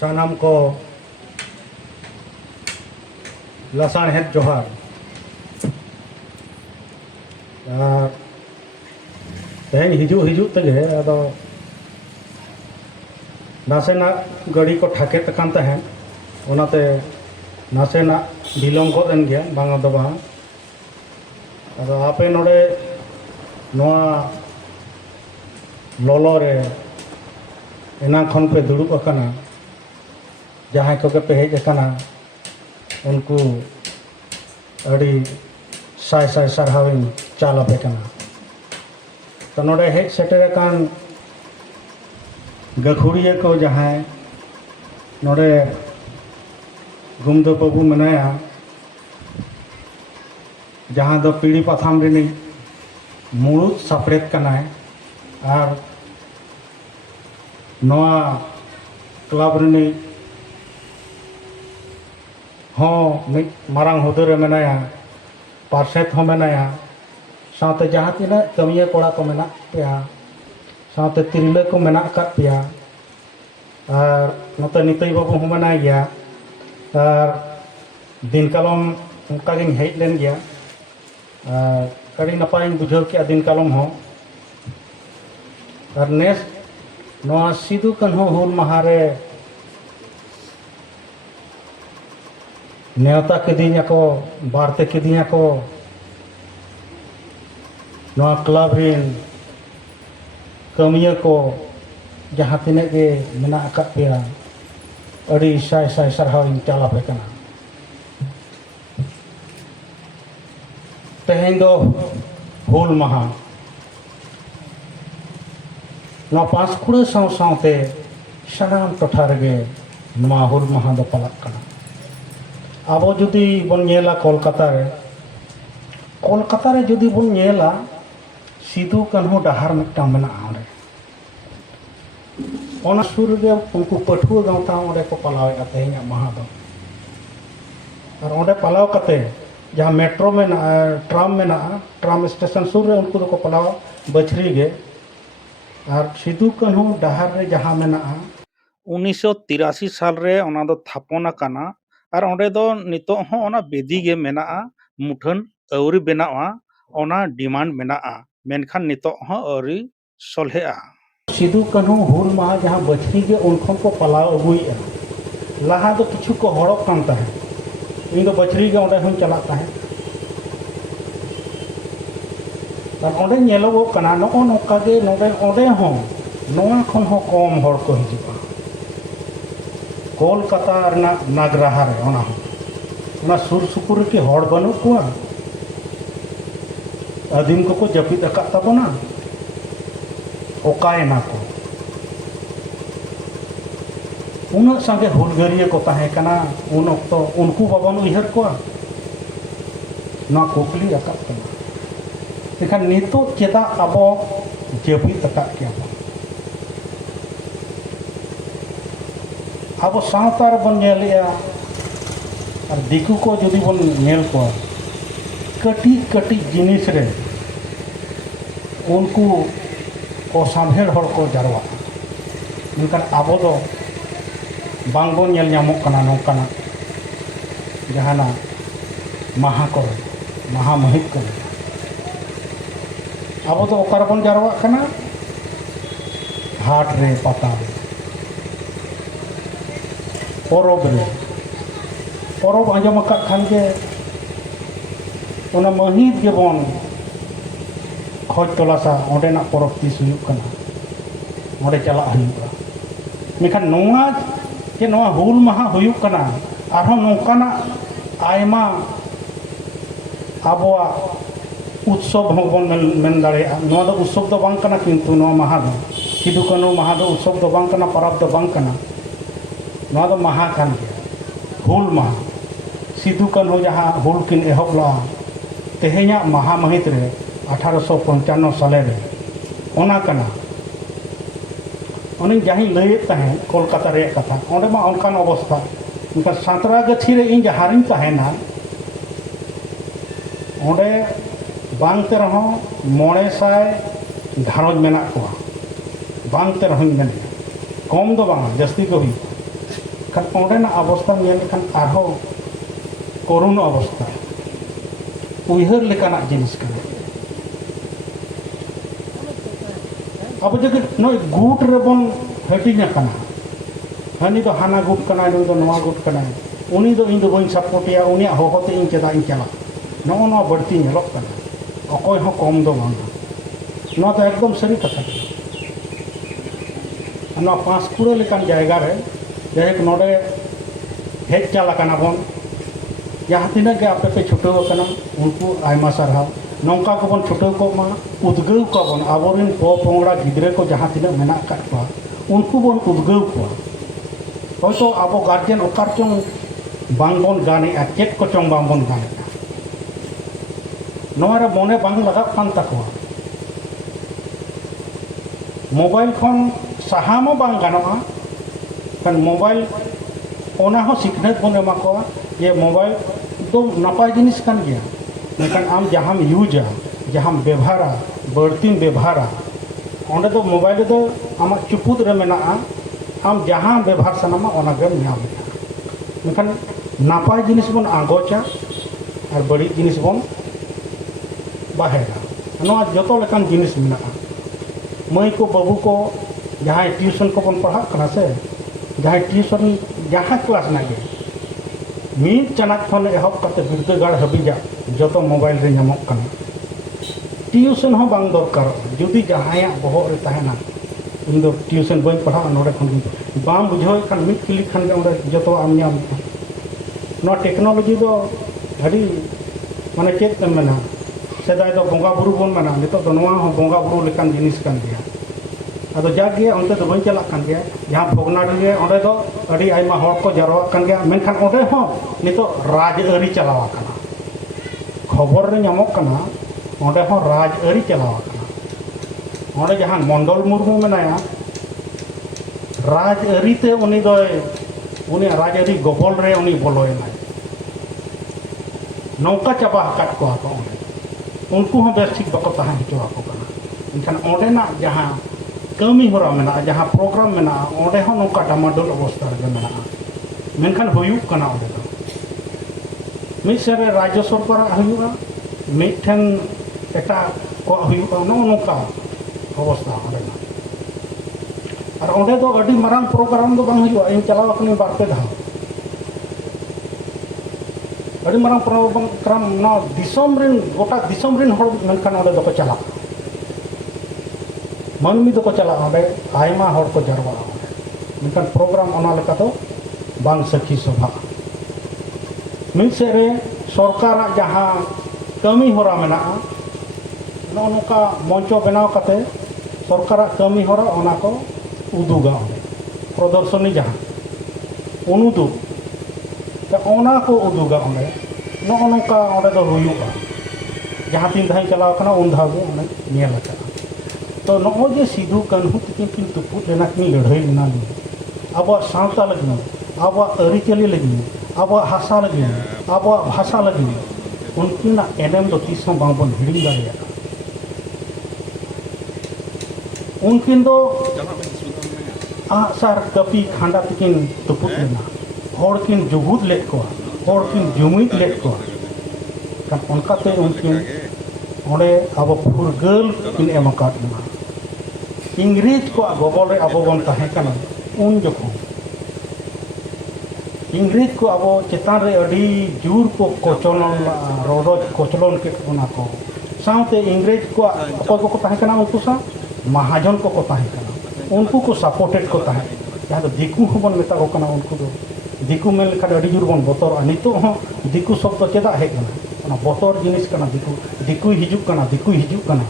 सानाम को लसाणहेद जोहार। तेहन हिजू हिजू तेगे अदो नासेना गाड़ी को ठाकेत कान तहेन ओनाते नासेना बिलोम गोद एन गया बांगा दो बांग अदो आपे नोडे नोआ लोलो रे एना खन पे दुड़ुब अकाना जहां को पे हेज अकाना उनको अड़ी साय साय सरहाविन चाल पे कना तो नोडे हेज सेटेर कान गखुड़िया को जहां नोडे गुमदो बाबू मनाया जहां दो पीढ़ी पाथाम रिनी मुरुद सापड़ेत कनाय और नोआ क्लब रिनी हो मारांग हुदरे मनाया पार्सेट हो मनाया साथे जहां तीना कमिया कोड़ा को मेना पेया साथे तिरले को मेना काट पेया और नोते नितई बाबू हो मनाय गया और दिन कालम उनका गिन हेज लेन गया कड़ी नपाय बुझाव के दिन कालम हो और नेस नोआ सिदु कान्हू हुल महारे नेवता किदिया को बारते किदिया को नोआ क्लब रिन कमिया को जहां तिने गे मेना अकात पेया अड़ी साय साय सरहाव चाला पे कना तेहेन दो हुल महा नोआ पांचकुड़ा साव सावते सानाम टोठा रेगे नोआ हुल महा दो पलाक कना आबो जुदी बन नेला कोलकाता रे जुदी बन नेला सिदु कान्हू डहार मिटटां मेना आंडे ओना सुर गे उनको पठुआ गांवता ओंडे को पलावे तेहेन महा दो और ओंडे पलाव कते जहाँ मेट्रो में ट्राम स्टेशन सुर रे उनको को पलाव बछरी गे और सिदु कान्हू डहार रे जहाँ मेना 1983 साल रे ओना दो थापना काना और ओंडे दो नितो हो ओना बेदी गे मेना मुठन अवरी बेनावा ओना डिमांड मेना मेनखान नितो हो अवरी सोल्हेआ सिदु कान्हू हुल महा जहाँ बछरी गे उनखन को पलाव अगुइया लहा दो किछु को हड़क कान ताहे इन दो बछरी गे ओंडे हूँ चला ताहे और ओंडे नेलोगो काना नको नोका गे नोडे ओंडे हो नोआ खन हो कम हड़ को हिजुआ कोलकाता रना नागराहा रे ओना सुर सुपुर की हड़ बनू कुआ आदिम को जपिद अकात ताबोना ओकायना को उन संगे हुलगरिया को ताहे कना उन अक्तो उनको बाबन उहर को ना कुकली अकात कना लेकिन नितो चेदा अब जपिद अकात के अब सावतार बन नेलिया और दिकू को जुदी बन नेल को कटी कटी जिनिस रे उनको असाधेर हड़ को जारवा मेनखान अब दो बांगबन नेल ᱧᱟᱢᱚᱜ कना नोंकाना जहाना महा को महा महित को अब दो ओकार बन जारवा कना हाट रे पता रे परब आंजम खान के महित गेबन खोज तलासा ओंडेना परब तीस ओंडे चला मेखान नोआ जे नोआ हुल महा हुयुक कना आरहों नोंकाना आयमा आबोआ उत्सव होबन मेन दाड़ेया नोआ दो उत्सव दो बांग कना किंतु नोआ महा दो सिदु कान्हू महा दो उत्सव दो बांग कना परब दो बांग कना नोआ दो महा कान गया हुल महा सिदु कान्हू जहाँ हुल किन एहबला तेहेኛ महा महित रे 1855 साले रे ओना कना उन्हें जहाँ लैत तहें कोलकाता रे कथा ओंडे मा ओनकान अवस्था उनका सातरागाछी रे इन जहारिन तहेना ओंडे बांगते रहो 900 घारोज मेना को बांगते रहो मेन कम दो बांग जस्ती को हुई खान अवस्था नेलखान आरहो करुण अवस्था उयहर लेकाना जिनिस कना अब जब नई गुट रेबन हटिंग कना हानि तो हाना गुट कना नुई तो नवा गुट कना उनी तो इन बी सपोर्टिया उनी होते इन चेदा इन चला नवा बढ़ती नेलोग कना अकय हो कम दो बांगा नवा तो एकदम सरी कथा ना पाँचकुड़ा लेकान जायगा रे जैक नोडे हेज चला कना बन जहाँ तीना के आपे पे छुटाव कना उनको आयमा सारहाव नौका को बन छुटाव को मा उद्गाव को बन आबोरिन पोंगड़ा गिद्रे को जहाँ तीना मेना काट को उनको बन उद्गाव को होतो आबो गार्जियन ओकार चों बांग बन गाने चेक को चों बांग बन गाने नोआ रे मोने बांग लगा पान तकवा मोबाइल खन साहामा बांग गानोआ kan मोबाइल ओना हो सिखनेत बन एमा को ये मोबाइल तो नपाय जिनिस कान गया लेकिन आम जहाँ यूजा जहाँ व्यवहारा बढ़ती व्यवहारा ओंडे तो मोबाइल तो आम चुपुद रे मेना आम जहाँ व्यवहार सनामा ओना गेम नाम लेकिन नपाय जिनिस बन आगोचा और बड़ी जिनिस बन बाहेरा नोआ जतो लेकान जिनिस मेना मई को बाबू को जहाँ ट्यूशन को बन पढ़ा कना से जहाँ ट्यूशन जहाँ क्लास ना गे मीद चनाक खन एहब कते बिरदागार हबीजा जो मोबाइल रे नामक कना ट्यूशन हो बांग दरकार जुदी जहाया बहग रे तहना इन दो ट्यूशन बई पढ़ा नोडे खन बाम बुझाव खान मिद क्लिक खान गे जो आम नाम नो टेक्नोलॉजी दो अड़ी माने चेक ते मेना सेदाय दो बोंगा बुरु बन मेना नितो दो नोआ हो बोंगा बुरु लेकान जिनिस कान गया अदो जागे अंते तो बई चला कान गया जहाँ भोगनाडी रे ओंडे दो अड़ी आयमा हर को जरवा कान गया मेनखान ओंडे हो नितो राजआरी चलावा काना खबर रे नामक कना ओंडे हो राजआरी चलावा काना ओंडे जहाँ मंडल मुर्मू मेनाया राजआरी ते उनी दो उनी राजआरी गबल रे उनी बोलोयना नौका चाबा हकाट को आको ओंडे उनको हो बेस ठीक बको तहां हिचो आको कना इनखान ओंडे ना जहाँ कमी होरा मेना जहाँ प्रोग्राम मेना ओंडे हो नौका डामाडोल अवस्था रे मेना मेनखान हुयुक कना ओंडे दो मिद सेरे राज्य सरकार हुयुगा मिदठेन एटा को हुयुगा नौका अवस्था ओंडे ना और ओंडे दो अडी मारांग प्रोग्राम दो बांग हुयुगा इन चलाव कनी बारपे धाव अड़ी मारांग प्रोग्राम ना दिसोम रिन गोटा दिसोम रिन हर मेनखान ओंडे दो को चला मनमी दो को चला ओंडे आयमा हर को जरवा ओंडे मेनखान प्रोग्राम ओना लेका तो बांग सखी सभा मिद सेरे सरकार जहाँ कमी होरा मेना नौका मंचो बनाव कते सरकार कमी होरा ओना को उदुगा ओंडे प्रदर्शनी जहाँ उनुदुग ओना को उदुगा ओंडे नौका ओंडे दो हुयुगा जहाँ तीन धाई चलाव कना उन धाव गे ओंडे नेल कना तो नौ जे सिधु कान्हू तकिन किन तुपुद लेना किन लड़ाई लेना अब सावता लगी अब अरिचली लगी अब हासा लगी अब भाषा लगी उनकिन एनेम दो तीस बाबन हिड़ी दाड़िया उनकिन दो आसार कपी खांडा तकिन तुपुद लेना हर किन जुगुद लेट को हर किन जुमिद लेट को kan onkaते उनकिन ओंडे अब फुरगल किन एम अकादना इंग्रेज को गबल रे अब बन ताहे कना उन जखो इंग्रेज को अब चेतान रे अडी जूर को कोचलन रोडोज कोचलन के ओना को साउते इंग्रेज को अकोय को ताहे कना उनको सा महाजन को ताहे कना उनको को सपोर्टेड को ताहे जहाँ तो दिकू हबन मेता को कना उनको दो दिकू मेल लेखा अडी जूर बन बतर नितो हो दिकू शब्द चेदा हे कना ओना बतर जिनिस कना दिकू हिजुक कना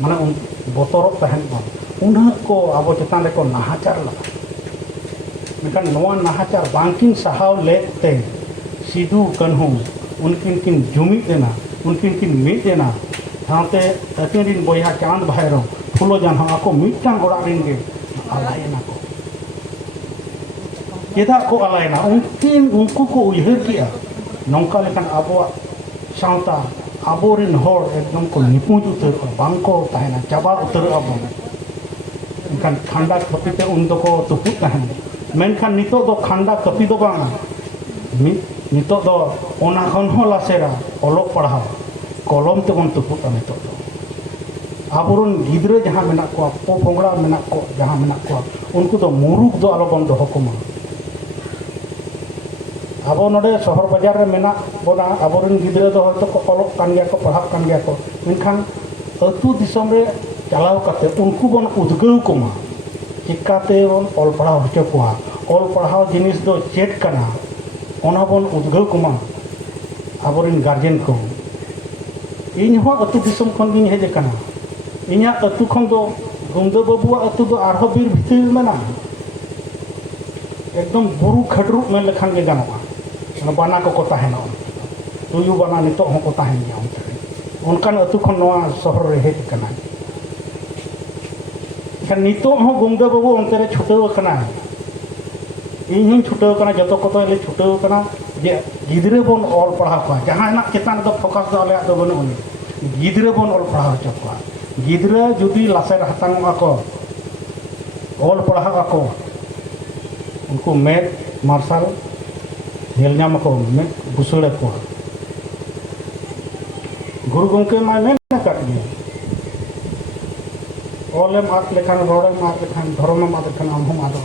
माने उन बतरक ताहेन बन उन्हा को अब चेतान रे को नाहाचार लगा मेखान नोआ नाहाचार बांकिन सहाव लेते सिधु कान्हू उनकिन किन जुमिद देना उनकिन किन मिद देना साथे अकिन रिन बयहा चांद भाईरो फुलो जान आको मिदटांग ओड़ा रिन गे आलायना को चेदा को आलायना उनकिन उनको को उयहर किया नौका लेखान आबोआ सावता आबोरिन हर एकदम को निपुज उतर बांको ताहेना चाबा उतर आबो इनखान खांडा खपीते उन दो को तुपुद ताहेन मेनखान नितो दो खांडा कपी दो बांगा नितो दो ओना खन हो लासेरा ओलोक पढ़ाओ कलम तेबन तुपुटा नितो दो आबोरन गिद्रे जहां मेना को पोंगड़ा मेना को जहां मेना को उनको तो मुरुक दो आलो बन दोहो कोमा आबो नोडे शहर बाजार रे मेना बोना आबोरन गिद्रे दो हयतो को ओलोक कान गया को पढ़ाक कान गया को मेनखान अतु दिसम रे चलाव काते उनको बन उद्गव कोमा चिकाते बन ऑल पढ़ाव हचो कोआ ऑल पढ़ाव जिनिस दो चेक कना ओना बन उद्गव कोमा आबोरन गार्जियन को इन हो अतु दिसम खन गिन हेज कना इन्या अतु खन दो गुमदो बाबुआ अतु दो आरहो बीर भितर मेना एकदम बुरु खडरु में लखान के गानोआ बाना को को ताहेना तुयु बाना नितो हो को ताहेन गया उनकान अतु खन नवा शहर रे हेज कना खान नितो हो गुमदो बाबू अंते रे छुटेव कना इन छुटेव कना जतो को ले छुटेव कना जे गिद्रे बन ऑल पढ़ा को जहां ना चेतान दो फोकस दो आले दो बनु गिद्रे बन ऑल पढ़ा चको गिद्रे जुदी लासेर हतांगा को ऑल पढ़ा को उनको मेद मार्शल हेल नाम को में बुसुड़े को गुरु गंके मा में काट गए ऑल मात लेखान रोड़े मात लेखान धर्म मात लेखान आम हम आदो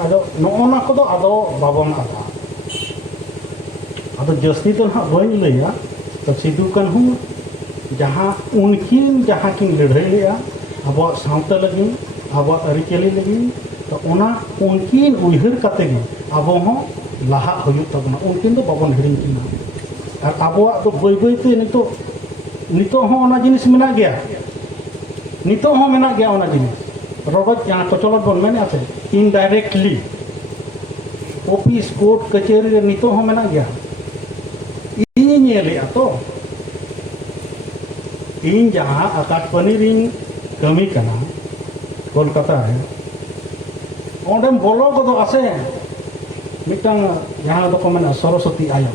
आदो नोना को दो आदो बाबन आदा आदो जस्ती तो ना बन लैया तो सिद्धू कान्हू जहाँ उनकिन जहाँ किन लड़ाई लिया अब सावता लगी अब अरिचली लगी तो ओना उनकिन उहर कते अब हो लाहा हुयु तबना उनकिन तो बाबन हिड़िंग किना और अबवा तो बई बई ते नितो हो ओना जिनिस मेना गया नितो हो मेना गया ओना जिनिस रोबत जहाँ कचलत बन मेने आछे इनडायरेक्टली ऑफिस कोर्ट कचेरी रे नितो हो मेना गया इन नेलिया तो इन जहाँ आकाशवाणी रिंग कमी कना कोलकाता है ओंडेम बोलो को दो आसे मिटंग जहाँ दो को मेना सरस्वती आयो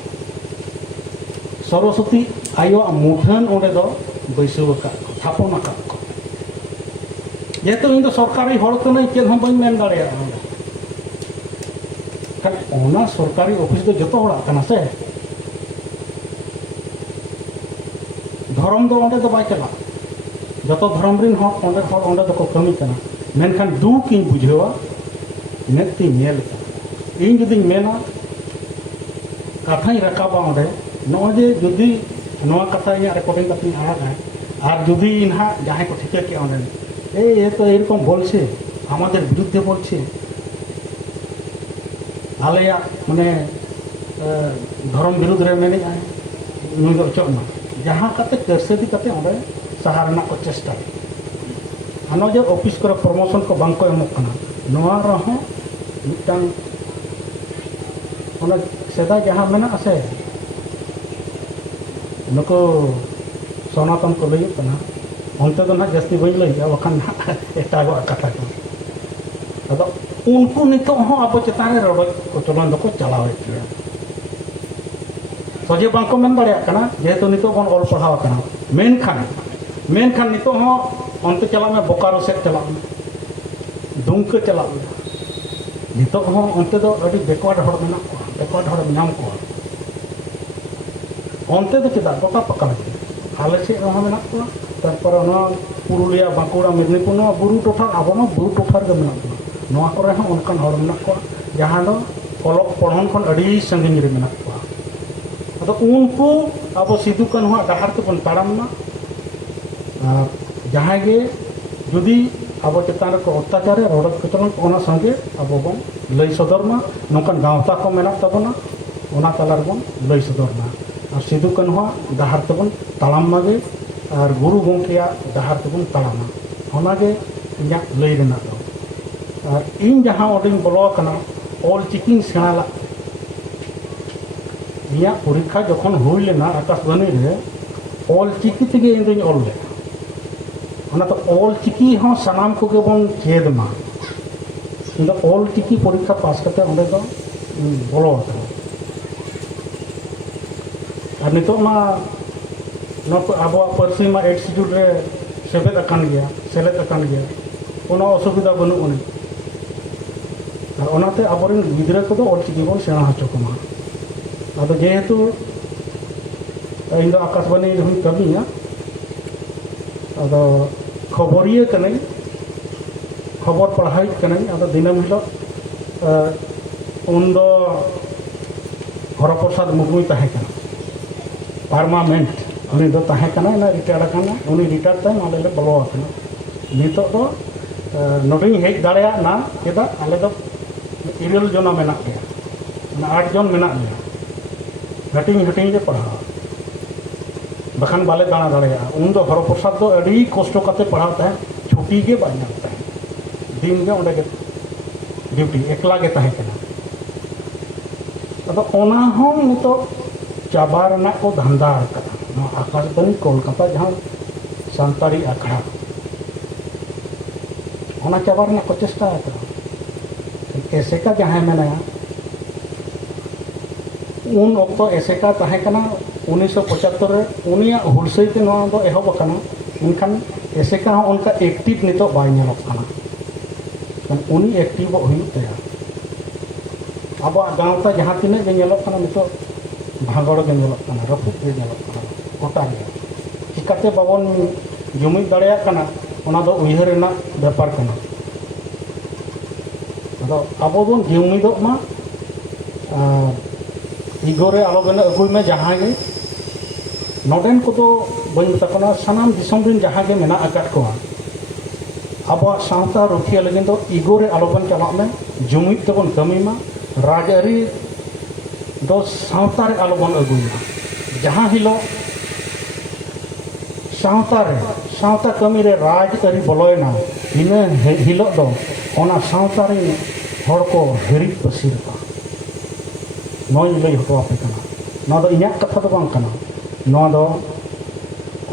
सरस्वती आयो मुठन ओंडे दो बैसव का थापन का जेहेतु इन दो सरकारी हड़ कना चेद हम बन मेन दाड़िया खान ओना सरकारी ऑफिस दो जतो हड़ा कना से धर्म दो ओंडे दो बाय चला जतो धर्म रिन हड़ ओंडे दो को कमी कना मेनखान दुख इन बुझेवा नेती नेल इन जुदी मेना कथाई रकाबा ओंडे नोजे जुदी नोआ कथा इन रिकॉर्डिंग कथी आड़ा और जुदी इनहा जहां को ठिका के ओंडे ये तो एरकम बोलছে আমাদের বিরুদ্ধে বলছে আলেয়া মানে ধর্ম বিরোধ রে মেনে যায় নুই दो चोना जहाँ कते कर्सेदी कते ओंडे सहारना को चेष्टा आनो जे ऑफिस करे प्रमोशन को बांग को एमक कना नोआ रहो मिटांग ओना सेदा जहाँ मेना आसे नको सनातन को लई कना उनते तो ना जस्ती बई लई बखान एटागो कथा को अदो उनको नितो हो अब चेतान रे रबय को चलन दको चलावे के सजे बांग को मेन दाड़िया कना जेहेतु नितो बन ऑल पढ़ाव कना मेनखान नितो हो अंत चला में बोकारो से चला दुमके चला नितो हो अंत दो अडी बेकवार्ड हड़ मेना को बेकवार्ड हड़ नाम को अंत दो चेदा गोटा पका लगे आले से रहा मेना को तारपर ना पुरुलिया बांकुड़ा मेदिनीपुर ना बुरु टोठा अब ना बुरु टोठा रे मेना को नोआ करे हम उनकान हड़ मेना को जहां दो ऑलोक पढ़न खन अडी संगिन रे मेना को अदो उनको अब सिद्धू कान्हू डाहार तो बन ताड़ामना जहाँ गे जुदी अब चेतान को अत्याचार रोड कचलन ओना संगे अब बन लई सदरमा नौकान गाँवता को मेना तबना ओना तलार बन लई सदरना और सिद्धू कान्हू डाहार तबन ताड़ाम मागे और गुरु गंकेया डाहार तबन ताड़ामा ओनागे इन्या लई रेना दो और इन जहाँ ओडिंग बोलो कना ऑल चिकिंग सेणाला इन्या परीक्षा जखन हुई लेना आकाशवाणी रे ऑल चिकी तेगे इन दोኝ ऑल ले ओना तो ऑल चिकी हो सनाम को के बन चेद मा इन ऑल चिकी परीक्षा पास करते ओंडे दो बोलो और नितो मा नको अब परसी मा एडसिट्यूड रे सेलेद अकान गया कोनो असुविधा बनु उनी और ओनाते आबोरेन गिद्रा को ऑल चिकी बन सेना हचो कमा अदो जेहेतु इन दो आकाशवाणी हुई कमिया अदो खबरिया कने खबर पढ़ाई कने अदो दिनम हिलो उन दो हरप्रसाद मुर्मू तहे कना परमानेंट उनी दो तहे कना ना रिटायर्ड कना उनी रिटायर्ड ताय आले ले बलो आकना नितो दो नोडिंग हेज दाड़िया ना केदा आले दो इरेल जना मेना गया ना 8 जन मेना गया हटिंग हटिंग के पढ़ा बखान बाले दाना दाड़िया उन दो हरप्रसाद दो अड़ी कष्ट कते पढ़ाता है छुट्टी के बाय नाता है दिन के ओंडे के ड्यूटी एकला के तहे कना अदो ओना हम नितो चाबा रना को धंधा कना आकाशवाणी कोलकाता जहां सांतारी आखड़ा ओना चाबा रना को चेष्टा करा ऐसे का जहां मेना उन वक्त ऐसे का तहे कना 1975 रे उनिया हुलसई ते नवा दो एहब कना इनखान ऐसे का उनका एक्टिव नितो बाय नेलक कना उनी एक्टिव हुई तया अब गाँवता जहाँ तीन नितो भागड़ के रपुद के गोटा गया चिकाते बाबन जुमिद दाड़िया कना ओना दो उयहर रेना व्यापार कना अदो आबो बन जुमिदोग मा इगोरे आलो बेना अगुई में जहाँ गे नोडेन को तो बन तकना सनाम दिसम दिन जहाँ गे मेना आकाट को अब सावता रुखिया लगिन दो इगोरे आलो बन चला में जुमिद तबन कमी मा राजआरी दो सावता रे आलो बन अगुया जहाँ हिलो सावता कमी रे राजआरी बलोयना इना हिलो दो ओना सावता रे हड़ को हिरी पसीर का नोय लई हटो आपे कना ना दो इन्या कथा दो बांग कना ना दो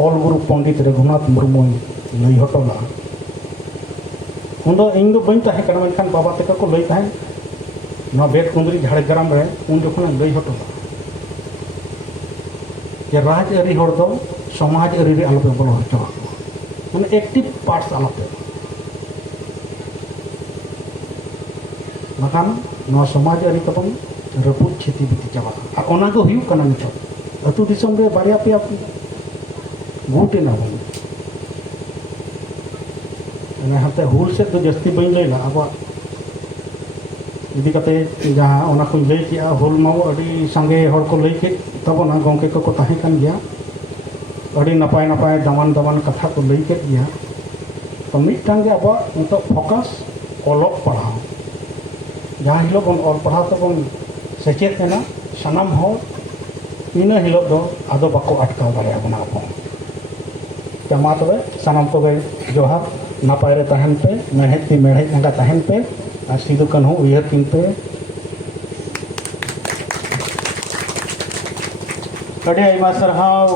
ऑल गुरु पंडित रघुनाथ मुर्मू लई हटो ला उन दो इन दो बन ताहे कना मेनखान बाबा तक को लई ताहे ना बेट कुंदरी झाड़ग्राम रे उन जखन लई हटो जे राजआरी हड़ दो समाज आरी रे आलोपे बोलो हचो माने एक्टिव पार्ट्स आलोपे मकान ना समाज आरी तबन रपुद क्षति बीती चाबा और ओना को हुयु कना नितो अतु दिसम रे बारिया पे गुटे ना बन ना हते हुल से तो जस्ती बइन लेला अब इदी कते जहां ओना को लई किया हुल माओ अडी संगे हड़ को लई के तब ना गोंके को ताहे कान गया अडी नपाय नपाय दमान दमान कथा को लई के गया तो मिटांग गे अब नितो फोकस ऑलक पढ़ाओ जहां हिलो बन ऑल पढ़ाओ तो बन सेचेत ना सनाम हो इन हिलो दो आदो बाको अटकाव दाड़े बना को जमा तबे सनाम को गए जोहार नापाय रे तहन पे मेहनत की मेहनत अंगा तहन पे और सिदु कान्हू उयहर किन पे अड़ी आयमा सरहाव